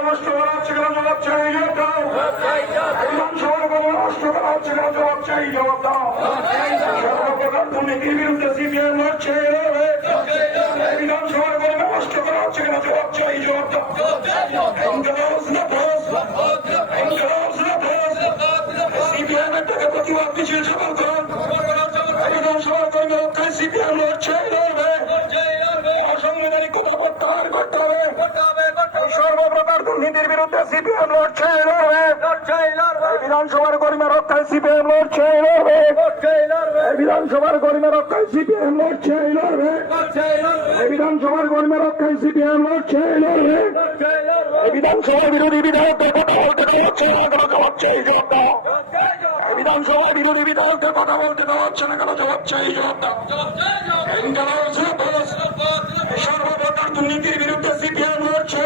হচ্ছে কেন জবাব চাই জবাব দাও কোনো নষ্ট করা হচ্ছে কেন জবাব চাই জবাব দাও সর্বপ্রকার দুর্নীতির বিরুদ্ধে সিপিএম লড়ছে। বিধানসভার করা হচ্ছে কেন জবাব চাই জবাব দাও ইনকালাস না ফোর্স ইনকালাস না কথা প্রত্যাহার করতে হবে দুর্নীতির বিরুদ্ধে সিপিএম লড়ছে লড়বে। বিধানসভার কর্মী রক্ষায় সিপিএম লড়ছে লড়বে। বিধানসভার কর্মী রক্ষায় সিপিএম লড়ছে লড়বে। বিধানসভার কর্মী রক্ষায় সিপিএম লড়ছে লড়বে। এই বিধানসভার বিরোধী বিধায়কদের কথা বলতে দেওয়া হচ্ছে না কেন জবাব চাই জবাব দাও বিরোধী বিধায়কদের কথা বলতে দেওয়া হচ্ছে না কেন জবাব চাই জবাব দাও সর্বপ্রকার দুর্নীতির বিরুদ্ধে সিপিএম লড়ছে